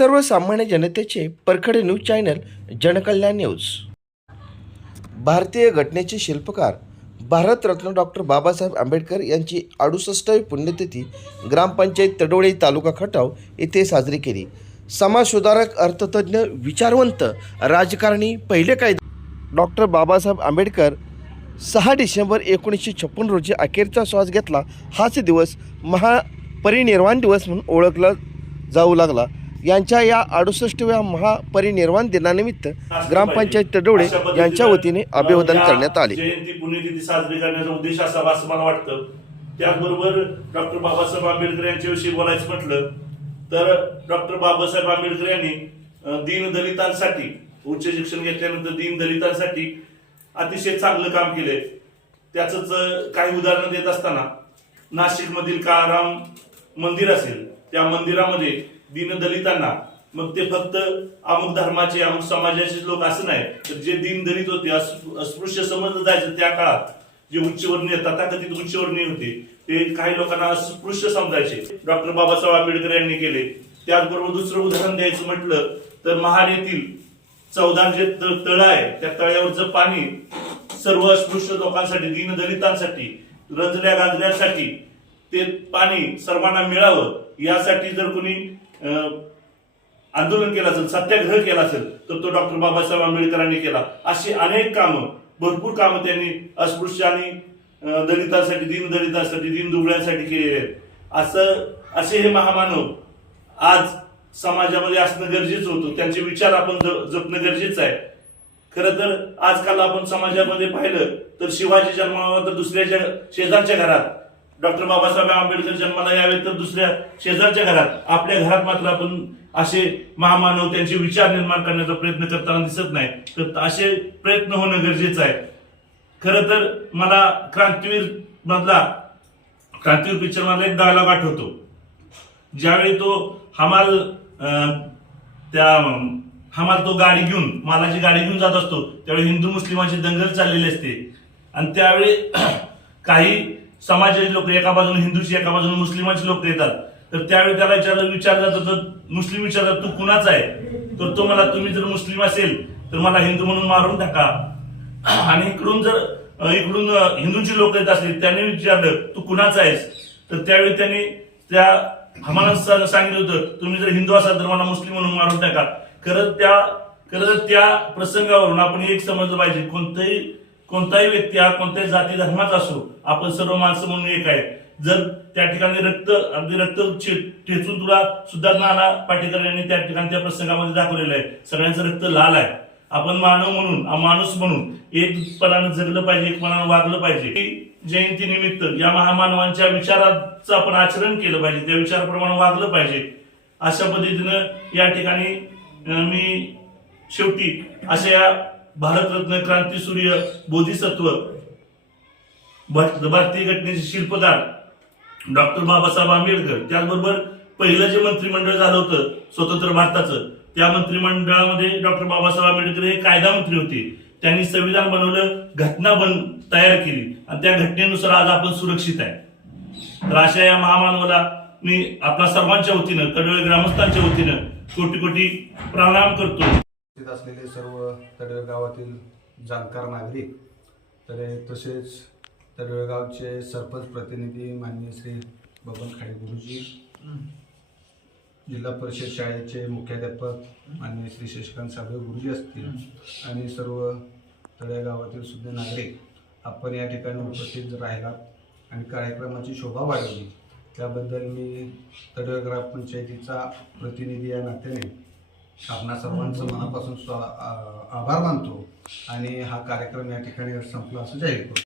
सर्वसामान्य जनतेचे परखडे न्यूज चॅनल जनकल्याण न्यूज. भारतीय घटनेचे शिल्पकार भारतरत्न डॉक्टर बाबासाहेब आंबेडकर यांची अडुसष्टावी पुण्यतिथी ग्रामपंचायत तडोळी तालुका खटाव येथे साजरी केली. समाजसुधारक अर्थतज्ञ विचारवंत राजकारणी पहिले कायदे. डॉक्टर बाबासाहेब आंबेडकर सहा डिसेंबर एकोणीसशे छप्पन रोजी अखेरचा श्वास घेतला. हाच दिवस महापरिनिर्वाण दिवस म्हणून ओळखला जाऊ लागला. यांच्या या अडुसष्टव्या महापरिनिर्वाण दिनानिमित्त ग्रामपंचायत तडोळे यांच्या वतीने अभिवादन करण्यात आले. जयंती पुण्यतिथी साजरी करण्याचा उद्देश असावा असं मला वाटतं. त्याचबरोबर डॉक्टर बाबासाहेब आंबेडकर यांच्याविषयी बोलायचं म्हटलं तर डॉक्टर बाबासाहेब आंबेडकर यांनी दीनदलितांसाठी उच्च शिक्षण घेतल्यानंतर दीनदलितांसाठी अतिशय चांगलं काम केलंय. त्याच काही उदाहरणं देत असताना नाशिक मधील काळाराम मंदिर असेल त्या मंदिरामध्ये दीनदलितांना. मग ते फक्त अमुक धर्माचे अमुक समाजाचे लोक असं नाही तर जे दीनदलित होते अस्पृश्य समजलं जायचं त्या काळात. जे उच्चवर्णीय तथाकथित उच्चवर्णीय होते ते काही लोकांना अस्पृश्य समजायचे. डॉक्टर बाबासाहेब आंबेडकर यांनी केले. त्याचबरोबर दुसरं उदाहरण द्यायचं म्हटलं तर महाड येथील चौदा जे त- तळ आहे त्या तळ्यावरचं पाणी सर्व अस्पृश्य लोकांसाठी दीनदलितांसाठी रंजल्या गाजल्यासाठी ते पाणी सर्वांना मिळावं यासाठी जर कोणी आंदोलन केलं असेल सत्याग्रह केला असेल तर तो डॉक्टर बाबासाहेब आंबेडकरांनी केला. अशी अनेक कामं भरपूर कामं त्यांनी अस्पृश्य आणि दलितांसाठी दीनदलितांसाठी दीनदुबळ्यांसाठी केलेली आहेत. असं असे हे महामानव आज समाजामध्ये असणं गरजेचं होतं. त्यांचे विचार आपण ज- जपणं गरजेचं आहे. खरं तर आजकाल आपण समाजामध्ये पाहिलं तर शिवाजी जन्मावर तर दुसऱ्याच्या शेजारच्या घरात डॉक्टर बाबासाहेब आंबेडकर जन्माला यावे तर दुसऱ्या शेजारच्या घरात. आपल्या घरात मात्र आपण असे महामानव त्यांचे विचार निर्माण करण्याचा प्रयत्न करताना दिसत नाही. तर असे प्रयत्न होणं गरजेचं आहे. खरं तर मला क्रांतीवीर मधला क्रांतीवीर पिक्चर मधला एक डायलॉग आठवतो. ज्यावेळी तो हमाल त्या हमाल तो गाडी घेऊन मालाची गाडी घेऊन जात असतो त्यावेळी हिंदू मुस्लिमांची दंगल चाललेली असते. आणि त्यावेळी काही समाजाचे लोक एका बाजूने हिंदूची एका बाजूने मुस्लिमांची लोक येतात. तर त्यावेळी त्याला विचारलं विचारलं जातं तर मुस्लिम विचारतात तू कुणाचा आहे? तर तो मला तुम्ही जर मुस्लिम असेल तर मला हिंदू म्हणून मारून टाका. आणि इकडून जर इकडून हिंदूंची लोक येत असतील त्यांनी विचारलं तू कुणाचा आहेस? तर त्यावेळी त्यांनी त्या आम्हाला सांगितलं होतं तुम्ही जर हिंदू असाल तर मला मुस्लिम म्हणून मारून टाका. खरं त्या खरं तर त्या प्रसंगावरून आपण एक समजलं पाहिजे कोणतंही कोणताही व्यक्ती हा कोणत्याही जाती धर्माचा असो आपण सर्व माणसं म्हणून एक आहे जर त्या ठिकाणी रक्त अगदी रक्त ठेचून तुला सुद्धा नाना पाटेकर यांनी त्या ठिकाणी त्या प्रसंगामध्ये दाखवलेलं आहे. सगळ्यांचं रक्त लाल आहे. आपण मानव म्हणून माणूस म्हणून एकपणानं जगलं पाहिजे एकपणानं वागलं पाहिजे. ही जयंती निमित्त या महामानवांच्या विचाराचं आपण आचरण केलं पाहिजे. त्या विचाराप्रमाणे वागलं पाहिजे. अशा पद्धतीनं या ठिकाणी मी शेवटी अशा या भारतरत्न क्रांतीसूर्य बोधिसत्व भारतीय घटनेचे शिल्पकार डॉक्टर बाबासाहेब आंबेडकर. त्याचबरोबर पहिलं जे मंत्रिमंडळ झालं होतं स्वतंत्र भारताचं त्या मंत्रिमंडळामध्ये डॉक्टर बाबासाहेब आंबेडकर हे कायदा मंत्री होते. त्यांनी संविधान बनवलं घटना बन तयार केली. आणि त्या घटनेनुसार आज आपण सुरक्षित आहे. तर अशा या महामानवाला मी आपल्या सर्वांच्या वतीनं कडवे ग्रामस्थांच्या वतीनं कोटी कोटी प्रणाम करतो. उपस्थित असलेले सर्व तडवे गावातील जाणकार नागरिक तर तसेच तडवळगावचे सरपंच प्रतिनिधी माननीय श्री बबन खाडे गुरुजी जिल्हा परिषद शाळेचे मुख्याध्यापक माननीय श्री शशिकांत साबळे गुरुजी असतील आणि सर्व तळ्या गावातील सुद्धा नागरिक आपण या ठिकाणी उपस्थित राहिलात आणि कार्यक्रमाची शोभा वाढवली. त्याबद्दल मी तडवे ग्रामपंचायतीचा प्रतिनिधी या नात्याने आपणा सर्वांचं मनापासून स्वा आभार मानतो आणि हा कार्यक्रम या ठिकाणी संपला असं जाहीर करतो.